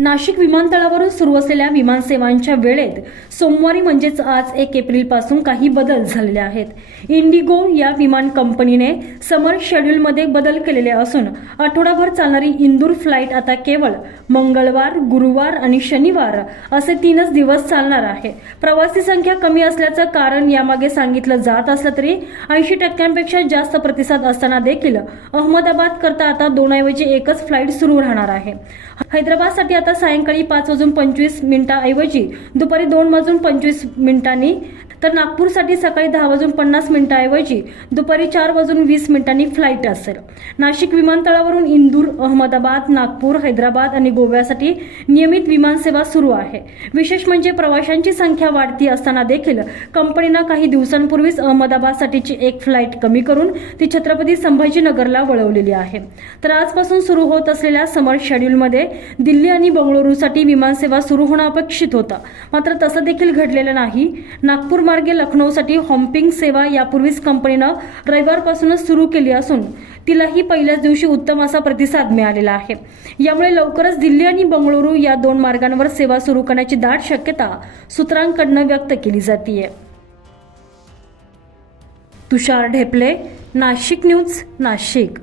नाशिक विमानतळावरून सुरू असलेल्या विमानसेवांच्या वेळेत सोमवारी म्हणजेच आज एक एप्रिलपासून काही बदल झालेले आहेत. इंडिगो या विमान कंपनीने समर शेड्यूलमध्ये बदल केलेले असून आठवडाभर चालणारी इंदूर फ्लाईट आता केवळ मंगळवार गुरुवार आणि शनिवार असे तीनच दिवस चालणार आहे. प्रवासी संख्या कमी असल्याचं कारण यामागे सांगितलं जात असलं तरी ऐंशी टक्क्यांपेक्षा जास्त प्रतिसाद असताना देखील अहमदाबाद करता आता दोनऐवजी एकच फ्लाईट सुरू राहणार आहे. हैदराबादसाठी आता सायंकाळी पाच वाजून पंचवीस मिनिटाऐवजी दुपारी दोन वाजून पंचवीस मिनिटांनी तर नागपूरसाठी सकाळी दहा वाजून पन्नास मिनिटाऐवजी दुपारी चार वाजून वीस मिनिटांनी फ्लाईट असेल नाशिक विमानतळावरून इंदूर अहमदाबाद नागपूर हैदराबाद आणि गोव्यासाठी नियमित विमानसेवा सुरू आहे. विशेष म्हणजे प्रवाशांची संख्या वाढती असताना देखील कंपनीनं काही दिवसांपूर्वीच अहमदाबादसाठीची एक फ्लाईट कमी करून ती छत्रपती संभाजीनगरला वळवलेली आहे. तर आजपासून सुरू होत असलेल्या समर शेड्यूलमध्ये दिल्ली आणि बंगळुरूसाठी विमानसेवा सुरू होणं अपेक्षित होतं. मात्र तसं देखील घडलेलं नाही. नागपूर मार्गे लखनौसाठी हॉम्पिंग सेवा यापूर्वीच कंपनीनं रविवारपासूनच सुरू केली असून तिलाही पहिल्याच दिवशी उत्तम असा प्रतिसाद मिळालेला आहे. यामुळे लवकरच दिल्ली आणि बंगळुरू या दोन मार्गांवर सेवा सुरू करण्याची दाट शक्यता सूत्रांकडनं व्यक्त केली जाते तुषार ढेपले नाशिक न्यूज नाशिक.